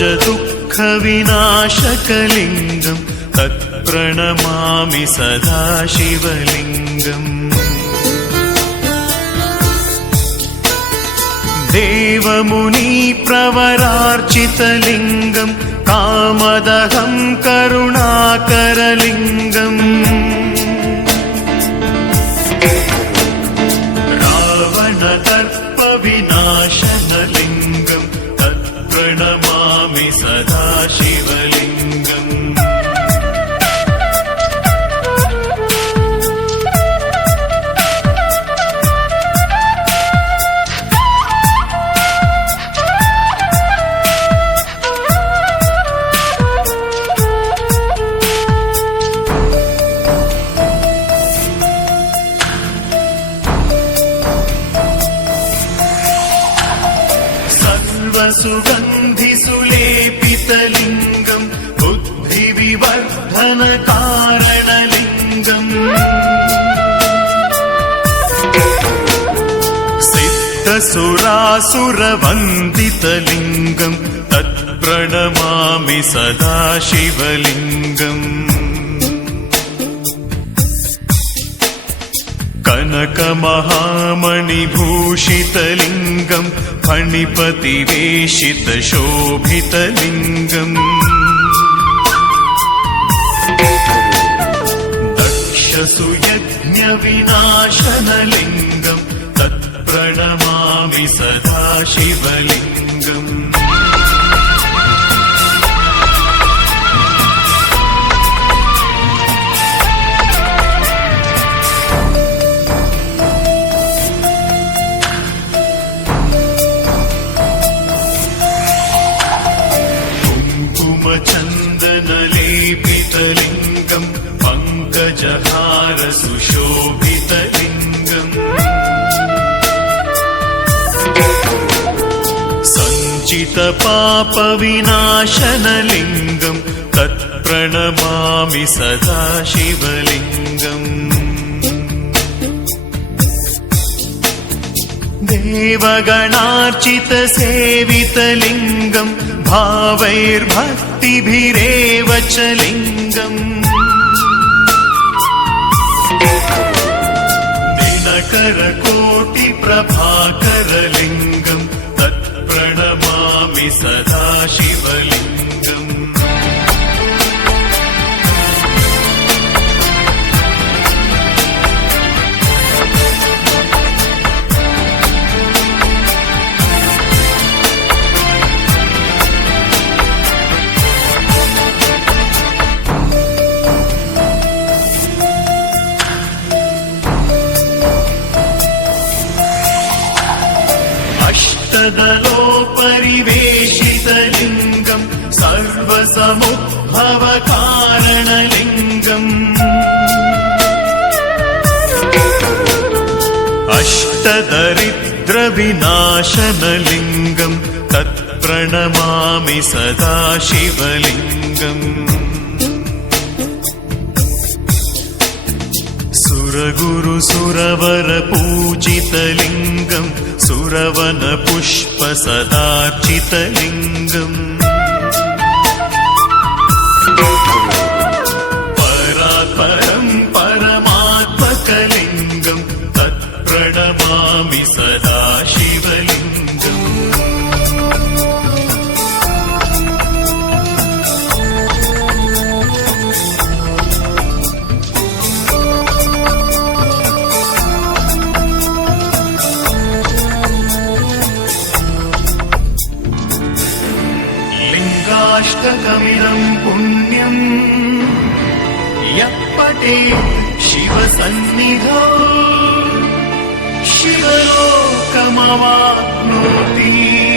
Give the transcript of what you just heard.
दुःखविनाशकलिङ्गं तत्प्रणमामि सदा शिवलिङ्गम् देवमुनिप्रवरार्चितलिङ्गं कामदहं करुणाकरलिङ्गम् तत्प्रणमामि सदा बुद्धिविवर्धनकारणलिङ्गम् सिद्धसुरासुरवन्दितलिङ्गम् तत्प्रणमामि सदा शिवलिङ्गम् कनकमहामणिभूषितलिङ्गम् फणिपतिवेशितशोभितलिङ्गम् दक्षसुयज्ञविनाशनलिङ्गम् तत्प्रणमामि सदा शिवलिङ्गम् सुशोभितलिङ्गम् सञ्चितपापविनाशनलिङ्गम् तत्प्रणमामि सदा शिवलिङ्गम् देवगणार्चितसेवितलिङ्गम् भावैर्भक्तिभिरेव च लिङ्गम् கர கோ अष्टदलोपरिवेशितलिङ्गम् सर्वसमुद्भवकारणलिङ्गम् अष्टदरिद्रविनाशनलिङ्गम् तत्प्रणमामि सदा शिवलिङ्गम् सुरगुरुसुरवरपूजितलिङ्गम् सुरवनपुष्पसदार्चितलिङ्गम् परात्परम् ఉంటే శివ సన్నిధో. శివలోకమవాప్నోతి.